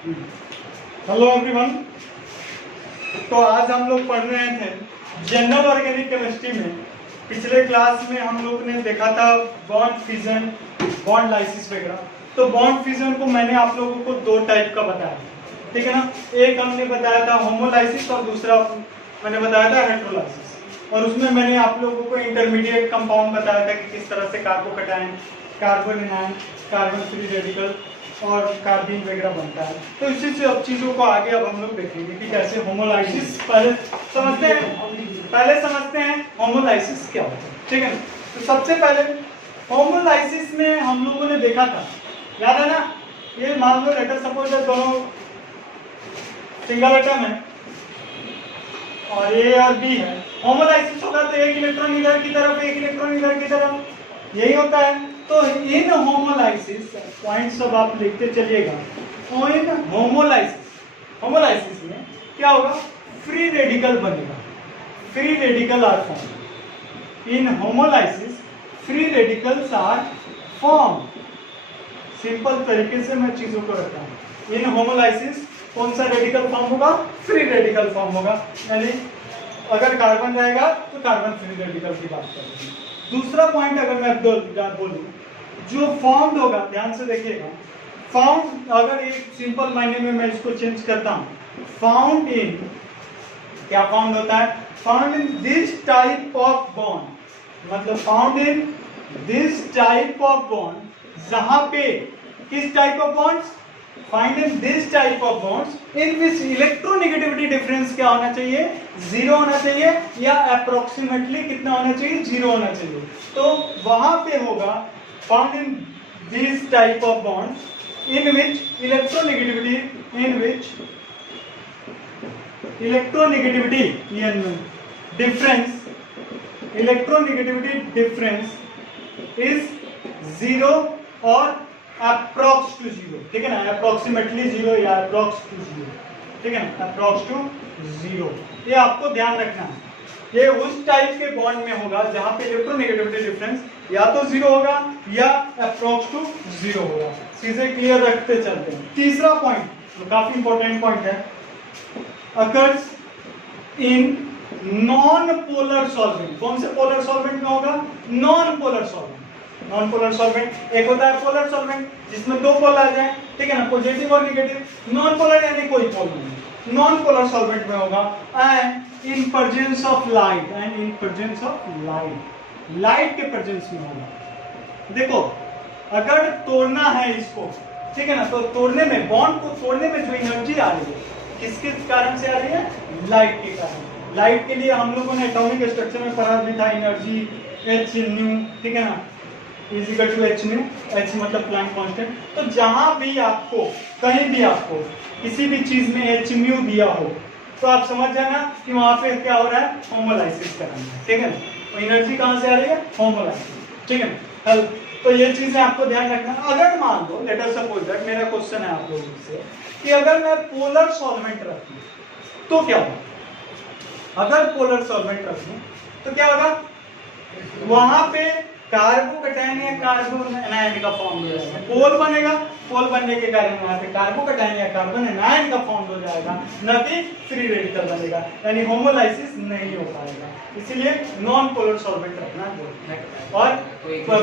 Hello everyone. तो आज हम लोग पढ़ रहे थे जनरल ऑर्गेनिक केमिस्ट्री में। पिछले क्लास में हम लोग ने देखा था बॉन्ड फिजन, बॉन्ड लाइसिस वगैरह। तो बॉन्ड फिजन को मैंने आप लोगों को दो टाइप का बताया, ठीक है ना। एक हमने बताया था होमोलाइसिस और दूसरा मैंने बताया था हेटेरोलाइसिस। और उसमें मैंने आप लोगों को इंटरमीडिएट कंपाउंड बताया था कि किस तरह से carbocation, carbon anion, carbon free radical और कार्बीन वगैरह बनता है। तो इसी से अब चीजों को आगे अब हम लोग देखेंगे कि कैसे होमोलाइसिस पहले समझते हैं होमोलाइसिस क्या होता है, ठीक है ना। तो सबसे पहले होमोलाइसिस में हम लोगों ने देखा था, याद है ना, ये मान लो लेटर सपोज दोनों सिंगल एटम है और ए और बी है। होमोलाइसिस होगा तो एक इलेक्ट्रॉन इधर की तरफ, एक इलेक्ट्रॉन इधर की तरफ, यही होता है। तो इन होमोलाइसिस पॉइंट सब आप लिखते चलिएगा। इन होमोलाइसिस में क्या होगा, फ्री रेडिकल बनेगा, free radical are form. In homolysis free radicals are form. Simple तरीके से मैं चीजों को रखता हूं। इन होमोलाइसिस कौन सा रेडिकल फॉर्म होगा, फ्री रेडिकल फॉर्म होगा। यानी अगर कार्बन रहेगा तो कार्बन फ्री रेडिकल की बात करेंगे। दूसरा पॉइंट अगर मैं बोलूं, जो फॉर्म्ड होगा, ध्यान से देखिएगा, फाउंड, अगर एक सिंपल मायने में मैं इसको चेंज करता हूं, फाउंड इन, क्या फाउंड होता है, found in this type of bond, मतलब found in this type of bond, जहां पे किस type of bonds, find in this type of bonds in which electronegativity difference क्या होना चाहिए, जीरो होना चाहिए, या अप्रोक्सीमेटली कितना होना चाहिए, जीरो होना चाहिए। तो वहां पे होगा found in this type of bonds in which electronegativity difference is zero और अप्रॉक्स टू जीरो, ठीक है ना, अप्रोक्सीमेटली जीरो या अप्रॉक्स टू जीरो, ठीक है ना, अप्रॉक्स टू जीरो। ये आपको ध्यान रखना है। ये उस टाइप के बॉन्ड में होगा जहां पे इलेक्ट्रोनेगेटिविटी डिफरेंस या तो जीरो होगा या अप्रॉक्स टू जीरो होगा। चीजें क्लियर रखते चलते हैं। तीसरा पॉइंट तो काफी इंपॉर्टेंट पॉइंट है, occurs in non polar solvent. कौन से पोलर सॉल्वेंट में होगा, non polar solvent. Non polar solvent, एक होता है पोलर सॉल्वेंट जिसमें दो पोल आ जाए, ठीक है ना, पॉजिटिव और नेगेटिव। नॉन पोलर यानी कोई पोल नहीं, नॉन पोलर सॉल्वेंट में होगा। And in presence of light, light के प्रेजेंस में होगा। देखो अगर तोड़ना है इसको, ठीक है ना, तो तोड़ने में, बॉन्ड को तोड़ने में जो एनर्जी आ रही है, किसके कारण से आ रही है, लाइट के कारण। लाइट के लिए हम लोगों ने एटॉमिक स्ट्रक्चर में पढ़ा भी था, एनर्जी h न्यू, ठीक है ना, is equal to h nu, h मतलब प्लैंक कांस्टेंट। तो जहां भी आपको, कहीं भी आपको किसी भी चीज में h न्यू दिया हो, तो आप समझ जाना कि वहां पे क्या हो रहा है, होमोलाइसिस कराना है, ठीक है ना। तो एनर्जी कहां से आ रही है, होमोलाइसिस, ठीक है ना। तो ये चीजें आपको ध्यान रखना। अगर मान लो, लेट अस सपोज दैट, मेरा क्वेश्चन है आप लोगों से कि अगर मैं पोलर सॉल्वेंट रखूं तो क्या होगा। अगर पोलर सॉल्वेंट रखूं तो क्या होगा, वहां पे कार्बोकैटायन या कार्बन एनायन का फॉर्म हो जाएगा, पोल बनेगा। पोल बनने के कारण वहां पे कार्बोकैटायन या कार्बन एनायन का फॉर्म हो जाएगा, न कि फ्री रेडिकल बनेगा, यानी होमोलाइसिस नहीं हो पाएगा। इसीलिए नॉन पोलर सॉल्वेंट रखना है और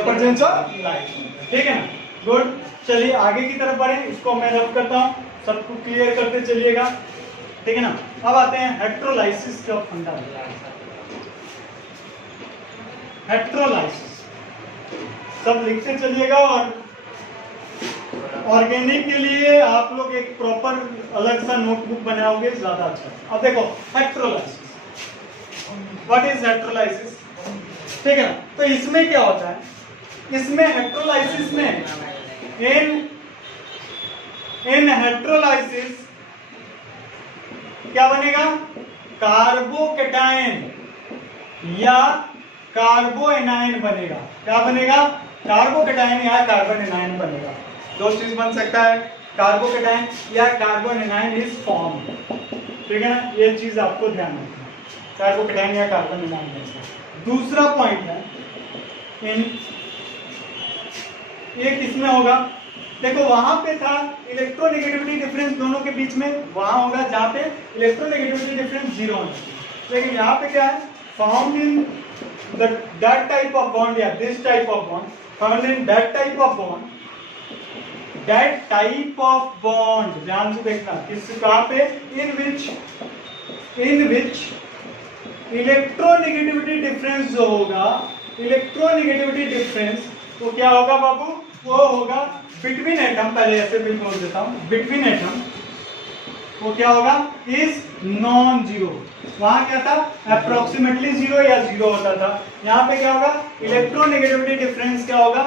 प्रेजेंस ऑफ लाइट, ठीक है ना। गुड, चलिए आगे की तरफ बढ़े। इसको मैं रब करता हूँ, सबको क्लियर करते चलिएगा, ठीक है ना। अब आते हैं हेटेरोलाइसिस का फंडा। हेटेरोलाइसिस सब लिखते चलिएगा, और ऑर्गेनिक के लिए आप लोग एक प्रॉपर अलग सा नोटबुक बनाओगे, ज्यादा अच्छा। अब देखो हेटेरोलाइसिस, व्हाट इज हेटेरोलाइसिस, ठीक है ना। तो इसमें क्या होता है, इसमें हेटेरोलाइसिस में इन हेटेरोलाइसिस क्या बनेगा, कार्बोकैटायन या कार्बो एनायन बनेगा। क्या बनेगा, कार्बोकैटायन या कार्बन एनायन बनेगा। दो चीज बन सकता है, कार्बोकैटायन या कार्बन एनायन इज फॉर्म, ठीक है ना। ये चीज आपको ध्यान रखना, कार्बोकैटायन या कार्बन एनायन बनेगा। दूसरा पॉइंट है, इन ये किसमें होगा, देखो वहां पे था इलेक्ट्रोनेगेटिविटी डिफरेंस दोनों के बीच में, वहां होगा जहां पे इलेक्ट्रोनेगेटिविटी डिफरेंस जीरो होना चाहिए। लेकिन यहाँ पे क्या है, found in that type of bond या this type of bond, found in that type of bond, that type of bond, ध्यान से देखना किस कहां पे, इन विच इलेक्ट्रोनेगेटिविटी डिफरेंस जो होगा, इलेक्ट्रोनेगेटिविटी डिफरेंस तो क्या होगा बाबू, वो होगा बिटवीन एटम, पहले ऐसे भी बोल देता हूं, बिटवीन एटम वो क्या होगा, इज नॉन जीरो। वहां क्या था, अप्रोक्सीमेटली जीरो या जीरो होता था, यहाँ पे क्या होगा, इलेक्ट्रोनेगेटिविटी डिफरेंस क्या होगा,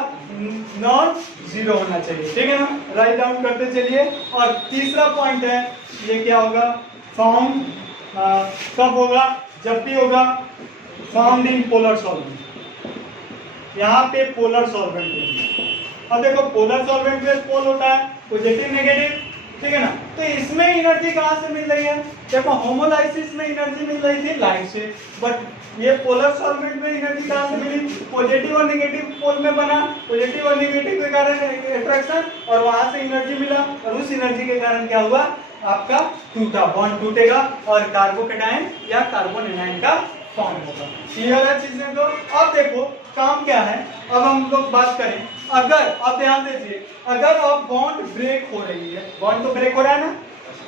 नॉन जीरो होना चाहिए। ठीक है ना, राइट डाउन करते चलिए। और तीसरा पॉइंट है, ये क्या होगा, फाउंड कब होगा, जब भी होगा फाउंड इन पोलर सॉल्वेंट, यहाँ पे पोलर सॉल्वेंट है। अब देखो पोलर सॉल्वेंट में पोल होता है पॉजिटिव नेगेटिव, ठीक है ना, तो इसमें एनर्जी कहाँ से मिल रही है, देखो होमोलाइसिस में एनर्जी मिल रही थी लाइट से, बट ये पोलर सॉल्वेंट में एनर्जी कहाँ से मिली, पॉजिटिव और नेगेटिव पोल में बना, पॉजिटिव और नेगेटिव के कारण अट्रैक्शन, और वहां से एनर्जी मिला, और उस एनर्जी के कारण क्या हुआ, आपका टूटा, बॉन्ड टूटेगा और कार्बोकेटायन या कार्बन एनायन का फॉर्म होगा। क्लियर है चीजें को। अब देखो काम क्या है, अब हम लोग बात करें, अगर अब ध्यान दीजिए, अगर अब बॉन्ड ब्रेक हो रही है, बॉन्ड तो ब्रेक हो रहा है ना,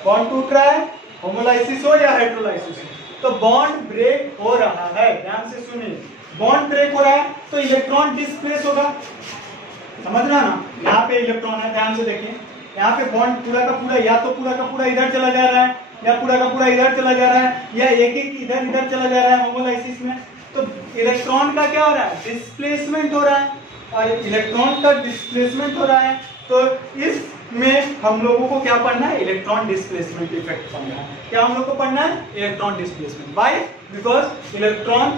बॉन्ड टूट रहा है, होमोलाइसिस हो या हाइड्रोलाइसिस हो, तो बॉन्ड ब्रेक हो रहा है, ध्यान से सुनिए, बॉन्ड ब्रेक हो रहा है तो इलेक्ट्रॉन डिस्प्लेस होगा, समझ रहा ना, यहाँ पे इलेक्ट्रॉन है, ध्यान से देखिए, यहाँ पे बॉन्ड पूरा का पूरा या तो पूरा का पूरा इधर चला जा रहा है, या पूरा का पूरा इधर चला जा रहा है, या एक एक इधर इधर चला जा रहा है होमोलाइसिस में, तो इलेक्ट्रॉन का क्या हो रहा है, डिस्प्लेसमेंट हो रहा है, और इलेक्ट्रॉन का डिस्प्लेसमेंट हो रहा है, तो इसमें हम लोगों को क्या पढ़ना है, इलेक्ट्रॉन डिस्प्लेसमेंट इफेक्ट पढ़ना है। क्या हम लोग को पढ़ना है, electron displacement. Why, because electron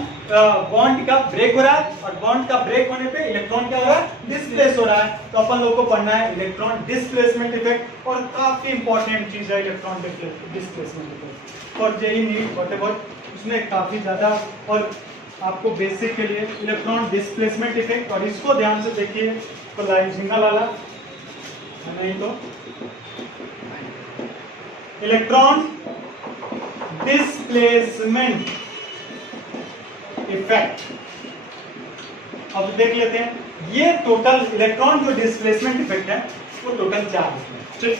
bond का ब्रेक हो रहा है, और बॉन्ड का ब्रेक होने पे इलेक्ट्रॉन क्या हो रहा है, डिस्प्लेस हो रहा है, तो अपन लोग को पढ़ना है इलेक्ट्रॉन डिस्प्लेसमेंट इफेक्ट, और काफी इंपॉर्टेंट चीज है इलेक्ट्रॉन डिस्प्लेसमेंट इफेक्ट, और जेई नीट व्हाटएवर उसमें काफी ज्यादा, और आपको बेसिक के लिए इलेक्ट्रॉन डिस्प्लेसमेंट इफेक्ट, और इसको ध्यान से देखिए, तो लाइन सिंगल वाला नहीं तो इलेक्ट्रॉन डिस्प्लेसमेंट इफेक्ट। अब देख लेते हैं, ये टोटल इलेक्ट्रॉन जो डिस्प्लेसमेंट इफेक्ट है वो टोटल 4 है।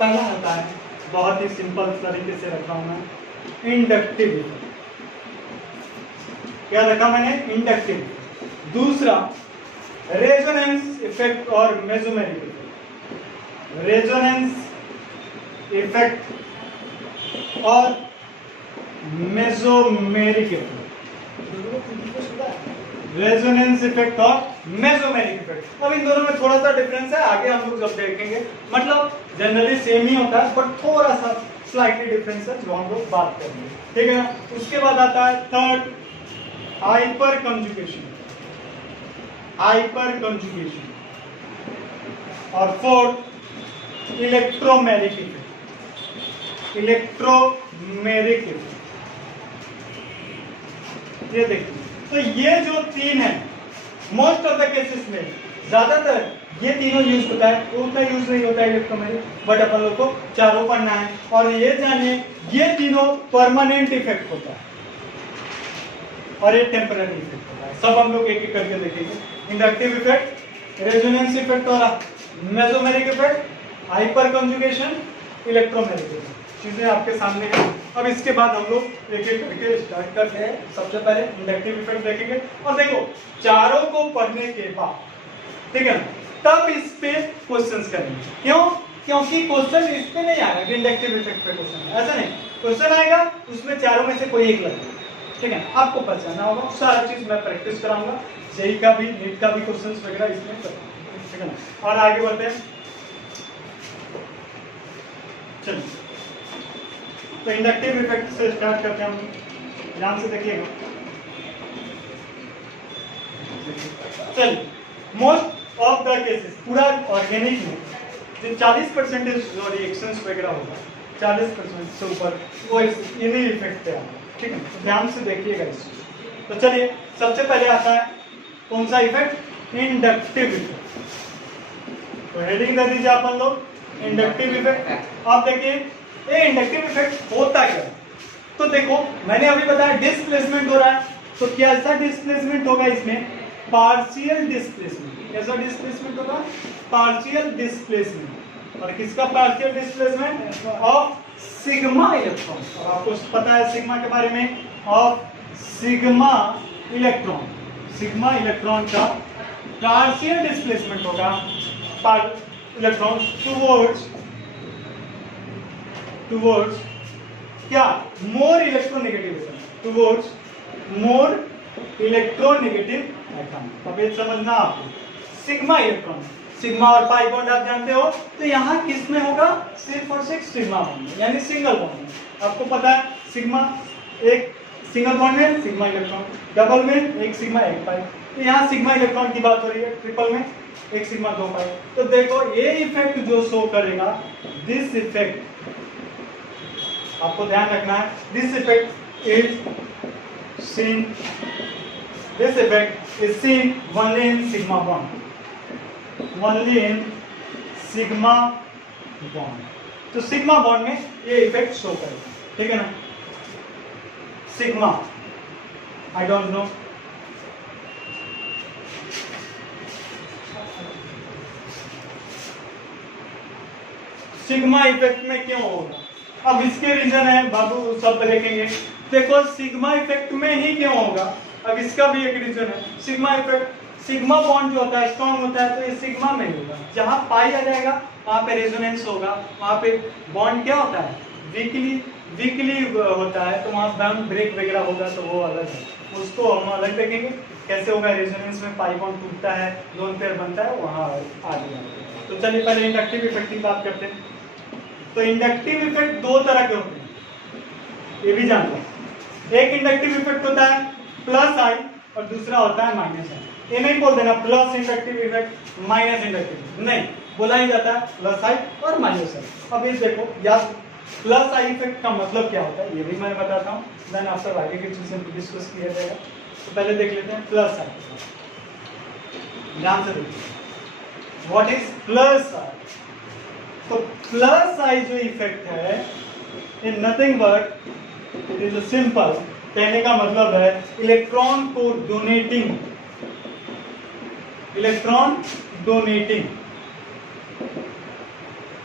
पहला होता है, बहुत ही सिंपल तरीके से रखा हूं मैं, इंडक्टिव इफेक्ट, क्या रखा मैंने, इंडक्टिव। दूसरा रेजोनेंस इफेक्ट और मेसोमेरिक इफेक्ट, रेजोनेंस इफेक्ट और मेसोमेरिक इफेक्ट, रेजोनेंस इफेक्ट और मेसोमेरिक इफेक्ट। अब इन दोनों में थोड़ा सा डिफरेंस है, आगे हम लोग जब देखेंगे, मतलब जनरली सेम ही होता है, बट थोड़ा सा स्लाइटली डिफरेंस है जो हम लोग बात करेंगे, ठीक है ना। उसके बाद आता है third, hyperconjugation, hyperconjugation, और fourth electromeric effect, electromeric effect. ये देखिए, तो ये जो तीन है, मोस्ट ऑफ द केसेस में ज्यादातर ये तीनों यूज होता है, तो उतना यूज नहीं होता है इलेक्ट्रोमेरिक, बट अपन लोग को चारों पढ़ना है, और ये जानिए ये तीनों परमानेंट इफेक्ट होता है और ये टेम्पररी इफेक्ट होता है। सब हम लोग एक एक करके देखेंगे, इंडक्टिव इफेक्ट, रेजोनेंस इफेक्ट और mesomeric effect, hyper conjugation, electromeric effect, चीजें आपके सामने हैं। अब इसके बाद हम लोग एक एक करके स्टार्ट करते हैं। सबसे पहले इंडक्टिव इफेक्ट देखेंगे, और देखो चारों को पढ़ने के बाद, ठीक है ना, तब इस पे क्वेश्चंस करेंगे। क्यों? क्योंकि क्वेश्चन इस पे नहीं आएगा, इंडक्टिव इफेक्ट पे क्वेश्चन ऐसा नहीं, क्वेश्चन आएगा उसमें चारों में से कोई एक लगेगा, ठीक है, आपको पहचानना होगा। सारा चीज मैं प्रैक्टिस कराऊंगा, जेई का भी, नीट का भी क्वेश्चंस वगैरह इसमें, ठीक है ना। और आगे बढ़ते हैं, चलिए, तो इंडक्टिव इफेक्ट से स्टार्ट करते हैं हम, ध्यान से देखिएगा। चलिए, मोस्ट ऑफ द केसेस, पूरा ऑर्गेनिक में जो 40% जो रिएक्शंस वगैरह होगा, 40% से ऊपर वो इन्हीं इफेक्ट पे आता है, ठीक है, तो ध्यान से देखिएगा इस चीज। तो चलिए, सबसे पहले आता है कौन सा इफेक्ट, इंडक्टिव इफेक्ट। तो हेडिंग दे दीजिए अपन लोग इंडक्टिव इफेक्ट। आप देखिए ये इंडक्टिव इफेक्ट होता क्या, तो देखो मैंने अभी बताया डिस्प्लेसमेंट हो रहा है, तो कैसा डिस्प्लेसमेंट होगा इसमें, पार्शियल डिस्प्लेसमेंट। कैसा डिस्प्लेसमेंट होगा, पार्शियल डिस्प्लेसमेंट। और किसका partial displacement, of sigma electron. और आपको पता है सिग्मा के बारे में, of sigma electron. Sigma electron का पार्शियल डिस्प्लेसमेंट होगा इलेक्ट्रॉन टुवर्ड्स क्या, more electronegative, towards more electronegative atom. अब ये समझना आपको, सिग्मा इलेक्ट्रॉन, सिग्मा और पाई बॉन्ड आप जानते हो, तो यहाँ किस में होगा, सिर्फ और सिर्फ सिग्मा बॉन्ड यानी सिंगल बॉन्ड में। आपको पता है सिग्मा एक सिंगल बॉन्ड में सिग्मा इलेक्ट्रॉन, डबल में एक सिग्मा एक पाई। तो यहाँ सिग्मा इलेक्ट्रॉन की बात हो रही है, ट्रिपल में एक सिग्मा दो पाई। तो देखो ये इफेक्ट जो शो करेगा, दिस इफेक्ट आपको ध्यान रखना है, this effect is seen, this effect is seen only in sigma bond, only in sigma bond. तो सिग्मा बॉन्ड में ये इफेक्ट शो करेगा, ठीक है ना। Sigma I don't know, sigma effect में क्यों होगा, अब इसके रीजन है बाबू, सब देखेंगे। देखो सिग्मा इफेक्ट में ही क्यों होगा, अब इसका भी एक रीजन है। सिग्मा इफेक्ट, सिग्मा बॉन्ड जो होता है स्ट्रॉन्ग होता है, तो ये सिग्मा में होगा। जहां पाई आ जाएगा वहां पे रेजोनेंस होगा, वहां पे बॉन्ड क्या होता है, वीकली होता है, तो वहां बॉन्ड ब्रेक वगैरह होगा, तो वो अलग है, उसको हम अलग देखेंगे कैसे होगा। रेजोनेंस में पाई बॉन्ड टूटता है, लोन पेयर बनता है, वहां आ गया। तो चलिए पहले इंडक्टिव इफेक्ट की बात करते हैं। तो इंडक्टिव इफेक्ट दो तरह के होते हैं, ये भी जानते हैं। एक इंडक्टिव इफेक्ट होता है प्लस आई और दूसरा होता है माइनस आई। ये नहीं बोल देना plus inductive effect minus inductive, नहीं, बोला ही जाता है प्लस आई और माइनस आई। अब ये देखो याद, प्लस आई इफेक्ट का मतलब क्या होता है ये भी मैं बताता हूँ, देन आफ्टर आगे की चीजें डिस्कस किया जाएगा। तो पहले देख लेते हैं प्लस आई, ध्यान से देखिए व्हाट इज प्लस आई। तो प्लस आई जो इफेक्ट है, in nothing but it is a simple, कहने का मतलब है इलेक्ट्रॉन को donating, electron donating,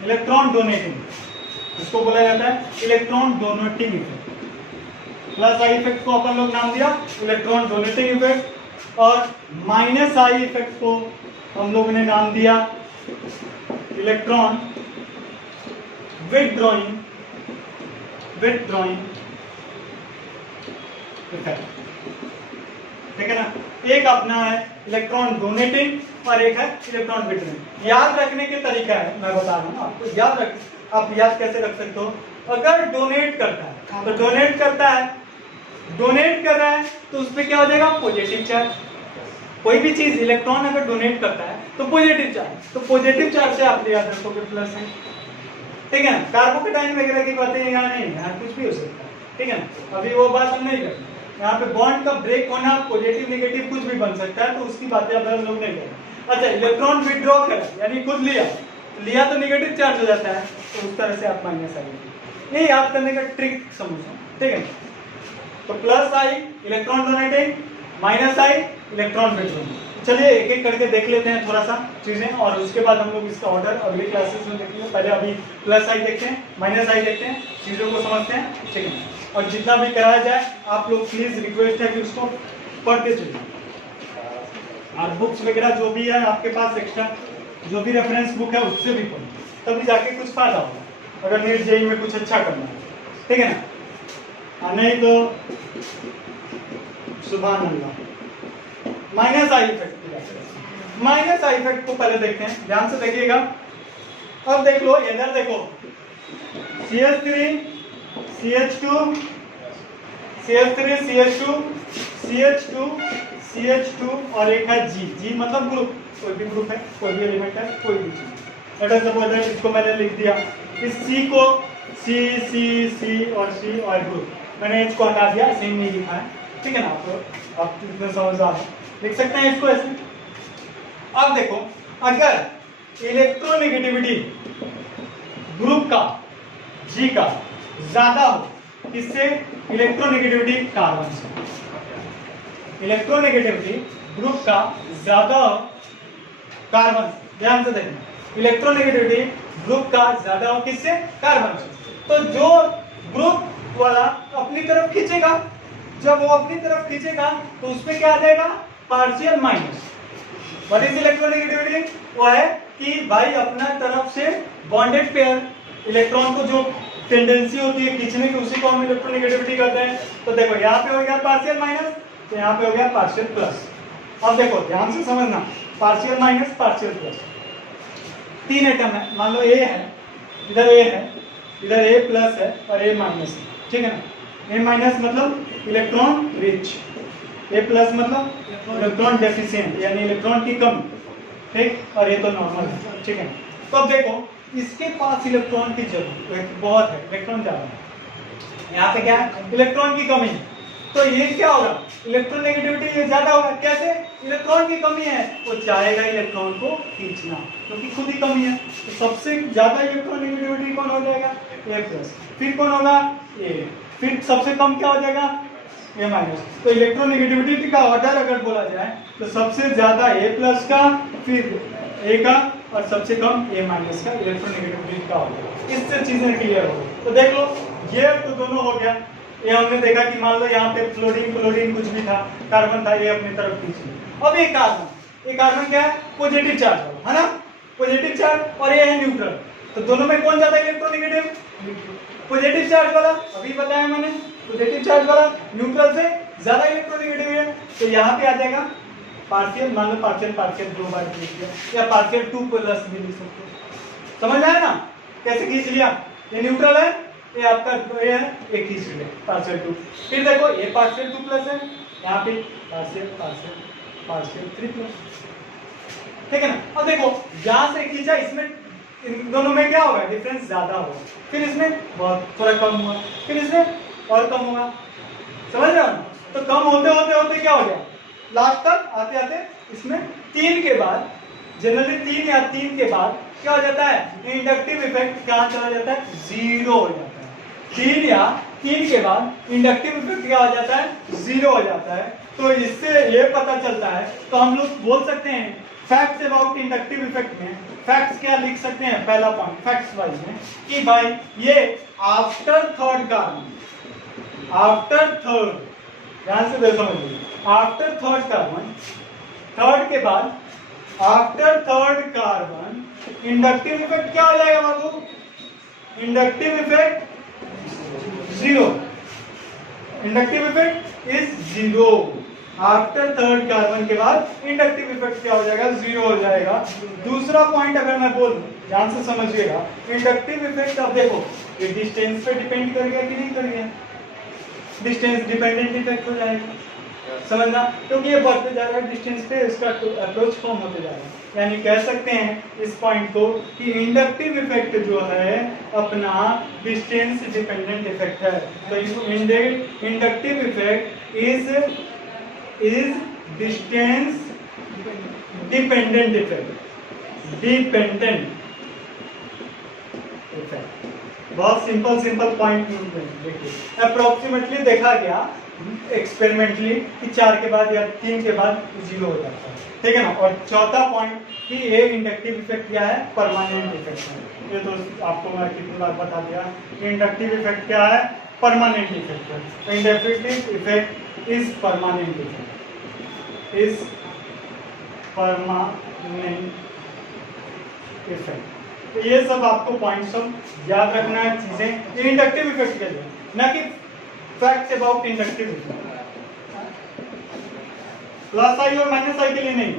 electron donating, इसको बोला जाता है इलेक्ट्रॉन डोनेटिंग इफेक्ट। प्लस आई इफेक्ट को अपन लोग नाम दिया इलेक्ट्रॉन डोनेटिंग इफेक्ट, और माइनस आई इफेक्ट को हम लोगों ने नाम दिया इलेक्ट्रॉन विथड्रॉइंग इफेक्ट, ठीक है ना। एक अपना है इलेक्ट्रॉन डोनेटिंग और एक है इलेक्ट्रॉन विथड्रॉइंग। याद रखने के तरीका है, मैं बता रहा हूँ आपको, याद रख, आप याद कैसे रख सकते हो। अगर डोनेट करता है तो डोनेट करता है, डोनेट कर रहा है तो उस पर क्या हो जाएगा, पॉजिटिव चार्ज। कोई भी चीज इलेक्ट्रॉन अगर डोनेट करता है तो पॉजिटिव चार्ज, तो पॉजिटिव चार्ज से आप याद रखोगे प्लस है, ठीक है ना। कार्बोकेटाइन वगैरह की बातें यहाँ नहीं, यहाँ कुछ भी हो सकता है, ठीक है ना। अभी वो बात हम नहीं करते, यहाँ पे बॉन्ड का ब्रेक होना, पॉजिटिव नेगेटिव कुछ भी बन सकता है, तो उसकी बातें अब हम लोग नहीं करें। अच्छा, इलेक्ट्रॉन विथड्रॉ करा यानी खुद लिया तो नेगेटिव चार्ज हो जाता है, तो उस तरह से आप माइनस आई, ये याद करने का ट्रिक समझो, ठीक है। तो प्लस आई इलेक्ट्रॉन डोनेटिंग, माइनस आई इलेक्ट्रॉन विथड्रॉइंग। चलिए एक एक करके देख लेते हैं थोड़ा सा चीजें, और उसके बाद हम लोग इसका ऑर्डर अगली क्लासेस में देखेंगे। पहले अभी प्लस आई देखते हैं, माइनस आई देखते हैं, चीजों को समझते हैं, ठीक है। और जितना भी कराया जाए आप लोग प्लीज रिक्वेस्ट है कि उसको पढ़ते चलिए, और बुक्स वगैरह जो भी है आपके पास एक्स्ट्रा जो भी रेफरेंस बुक है उससे भी पढ़ो, तभी जाके कुछ फायदा होगा अगर नीट जेई में कुछ अच्छा करना है, ठीक है ना। नहीं तो सुभान अल्लाह। Minus I effect, minus I effect को पहले देखते हैं, ध्यान से देखिएगा। अब देख लो इधर देखो, CH3 CH2 CH3 CH2 CH2 CH2 और एक है G मतलब ग्रुप, कोई भी ग्रुप है, कोई भी एलिमेंट है, कोई भी चीज। लेट अस सपोज दैट इसको मैंने लिख दिया, इस C को C C C और C और ग्रुप, मैंने इसको हटा दिया, सेम नहीं लिखा है, ठीक है ना। आप इतना समझदार लिख सकते हैं इसको ऐसे। अब देखो, अगर इलेक्ट्रोनेगेटिविटी ग्रुप का G का ज्यादा हो किससे, इलेक्ट्रोनेगेटिविटी कार्बन से। इलेक्ट्रोनेगेटिविटी ग्रुप का ज्यादा हो कार्बन, ध्यान से देखना, इलेक्ट्रोनेगेटिविटी ग्रुप का ज्यादा हो किससे, कार्बन से। तो जो ग्रुप वाला अपनी तरफ खींचेगा, जब वो अपनी तरफ खींचेगा तो उसमें क्या आ जाएगा, partial minus. What is electronegativity, वो है कि भाई अपना तरफ से बॉन्डेड पेयर इलेक्ट्रॉन को जो टेंडेंसी होती है खींचने की, उसी को हम इलेक्ट्रोनेगेटिविटी कहते हैं। तो देखो यहाँ पे हो गया पार्शियल माइनस, तो यहाँ पे हो गया पार्शियल प्लस। अब देखो ध्यान से समझना, पार्शियल माइनस पार्शियल प्लस, तीन एटम है, मान लो ए है, इधर ए है, इधर ए प्लस है और ए माइनस है, ठीक है ना। ए माइनस मतलब इलेक्ट्रॉन रिच, ए प्लस मतलब इलेक्ट्रॉन डेफिशिएंट यानी इलेक्ट्रॉन की कमी, ठीक, और ये तो नॉर्मल है, ठीक है। तो अब देखो इसके पास इलेक्ट्रॉन की जरूरत बहुत है, इलेक्ट्रॉन ज्यादा है, यहाँ पे क्या है, इलेक्ट्रॉन की कमी है। तो ये क्या होगा, इलेक्ट्रोनेगेटिविटी ये ज्यादा होगा, कैसे, इलेक्ट्रॉन की कमी है, वो चाहेगा इलेक्ट्रॉन को खींचना क्योंकि खुद ही कमी है। तो सबसे ज्यादा इलेक्ट्रोनेगेटिविटी कौन हो जाएगा, ए प्लस, फिर कौन होगा, ए, फिर सबसे कम क्या हो जाएगा, ए माइनस। तो इलेक्ट्रोनेगेटिविटी का ऑर्डर अगर बोला जाए तो सबसे ज्यादा ए प्लस का, फिर ए का, और सबसे कम ए माइनस का इलेक्ट्रोनेगेटिविटी का ऑर्डर। इससे चीजें क्लियर हो। तो देख लो ये तो दोनों हो गया, ये हमने देखा कि मान लो यहाँ पे फ्लोरीन क्लोरीन कुछ भी था, कार्बन था, ये अपनी तरफ खींच लिया। अब ये कार्बन क्या है, पॉजिटिव चार्ज वाला है ना, पॉजिटिव चार्ज, और ये है न्यूट्रल। तो दोनों में कौन ज्यादा इलेक्ट्रोनेगेटिव, पॉजिटिव चार्ज वाला, अभी बताया मैंने, पॉजिटिव चार्ज वाला न्यूट्रल से ज्यादा इलेक्ट्रोनेगेटिव है। तो यहाँ पे आ जाएगा पार्शियल, मान लो पार्शियल पार्शियल दो बार खींच लिया, या पार्शियल 2 प्लस भी लिख सकते हो, समझ में आया ना कैसे खींच लिया। ये न्यूट्रल है, ये आपका ये है, ये खींच लिया पार्शियल 2। फिर देखो ये पार्शियल 2 प्लस है, यहाँ पे पार्शियल पार्शियल पार्शियल 3 प्लस, ठीक है ना। अब देखो यहाँ से खींचा, इसमें इन दोनों में क्या होगा, डिफरेंस ज्यादा होगा, फिर इसमें बहुत थोड़ा कम हुआ, फिर इसमें और कम होगा, समझ रहे हो ना। तो कम होते होते होते क्या हो गया, लास्ट तक आते आते इसमें 3 के बाद, जनरली 3 या 3 के बाद क्या हो जाता है, इंडक्टिव इफेक्ट कहाँ चला जाता है, 0 हो जाता है। 3 या 3 के बाद इंडक्टिव इफेक्ट क्या हो जाता है, 0 हो जाता है। तो इससे ये पता चलता है, तो हम लोग बोल सकते हैं फैक्ट्स अबाउट इंडक्टिव इफेक्ट में, फैक्ट्स क्या लिख सकते हैं, पहला पॉइंट फैक्ट्स वाइज में कि भाई ये after third carbon, after third, ध्यान से देखो मुझे, आफ्टर थर्ड कार्बन, थर्ड के बाद after third carbon inductive effect क्या हो जाएगा बाबू, inductive effect 0, inductive effect is 0। After third carbon के बाद इंडक्टिव इफेक्ट क्या हो जाएगा, 0 हो जाएगा। दूसरा पॉइंट अगर मैं बोलूं, ध्यान से समझिएगा, इंडक्टिव इफेक्ट अब देखो ये डिस्टेंस पे डिपेंड कर गया कि नहीं कर गया, डिस्टेंस डिपेंडेंट इफेक्ट हो जाएगा, समझना, क्योंकि ये बढ़ते जा रहा है डिस्टेंस पे, इसका अप्रोच कम होते जा रहा है। यानी कह सकते हैं इस पॉइंट को कि इंडक्टिव इफेक्ट जो है अपना डिस्टेंस डिपेंडेंट इफेक्ट है। तो inductive effect is distance dependent effect, dependent effect. बहुत सिंपल पॉइंट देखिए, अप्रोक्सीमेटली देखा गया एक्सपेरिमेंटली कि 4 के बाद या 3 के बाद 0 हो जाता है, ठीक है ना। और चौथा पॉइंट कि ये इंडक्टिव इफेक्ट क्या है, परमानेंट इफेक्ट है। ये तो आपको मैं कितनी बार बता दिया, इंडक्टिव इफेक्ट क्या है, परमानेंट इफेक्ट है। Inductive effect is permanent effect, is permanent effect. तो ये सब आपको पॉइंट सब याद रखना है चीजें इंडक्टिव इफेक्ट के लिए, ना कि facts about inductive effect. Plus I और माइनस आई के लिए नहीं,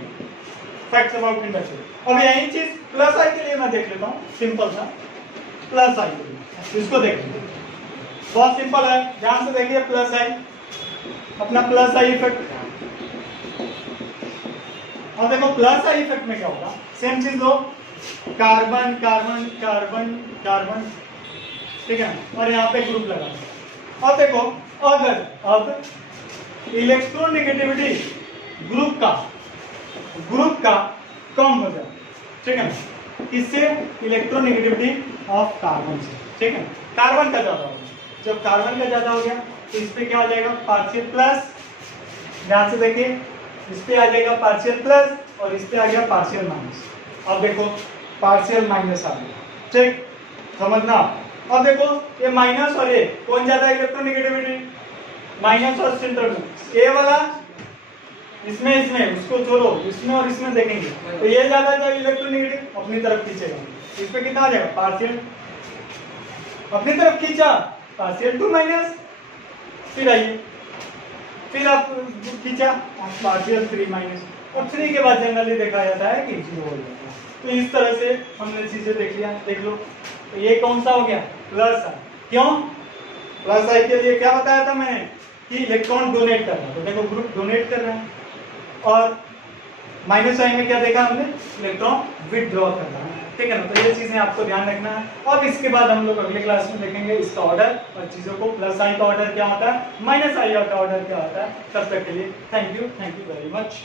फैक्ट्स अबाउट इंडक्टिव। अब यही चीज प्लस आई के लिए मैं देख लेता हूँ, सिंपल सा प्लस आई के लिए, इसको देखिए बहुत सिंपल है, ध्यान से देखिए। प्लस आई, अपना प्लस आई इफेक्ट, और देखो प्लस आई इफेक्ट में क्या होगा, सेम चीज लो, कार्बन कार्बन कार्बन कार्बन, ठीक है ना, और यहाँ पे ग्रुप लगा। अब देखो अगर अब इलेक्ट्रोनेगेटिविटी ग्रुप का कम हो जाए, ठीक है ना, किससे? इलेक्ट्रोनेगेटिविटी ऑफ कार्बन से, ठीक है। कार्बन का ज्यादा हो गया, जब कार्बन का ज्यादा हो गया तो इस पे क्या हो जाएगा? पार्शियल प्लस, ध्यान से देखिए, इस पे आ जाएगा पार्शियल प्लस और इस पे आ गया पार्शियल माइनस। अब देखो पार्शियल माइनस आ गया, ठीक, समझना। अब देखो ये माइनस और ये कौन ज्यादा इलेक्ट्रोनेगेटिविटी? माइनस और सेंटर में, ए वाला इसमें उसको छोड़ो, इसमें और इसमें देखेंगे तो ये ज्यादा जो इलेक्ट्रोनेगेटिव अपनी तरफ खींचेगा, इस पे कितना आ जाएगा? पार्शियल, अपनी तरफ खींचा पार्शियल टू माइनस, फिर आइए फिर आप खींचा पार्शियल 3 माइनस, और 3 के बाद जनरली देखा जाता है कि 0 हो जाता है। तो इस तरह से हमने चीजें देख लिया, देख लो। तो ये कौन सा हो गया? प्लस आई। क्यों प्लस आई के लिए? क्या बताया था मैंने कि इलेक्ट्रॉन डोनेट कर रहा है, तो देखो ग्रुप डोनेट कर रहा है। और माइनस आई में क्या देखा हमने? इलेक्ट्रॉन विथड्रॉ कर रहा है, ठीक है ना। तो ये चीजें आपको ध्यान रखना है। और इसके बाद हम लोग अगले क्लास में देखेंगे इसका ऑर्डर और चीजों को, प्लस आई का ऑर्डर क्या होता है, माइनस आई का ऑर्डर क्या होता है। तब तक के लिए थैंक यू वेरी मच।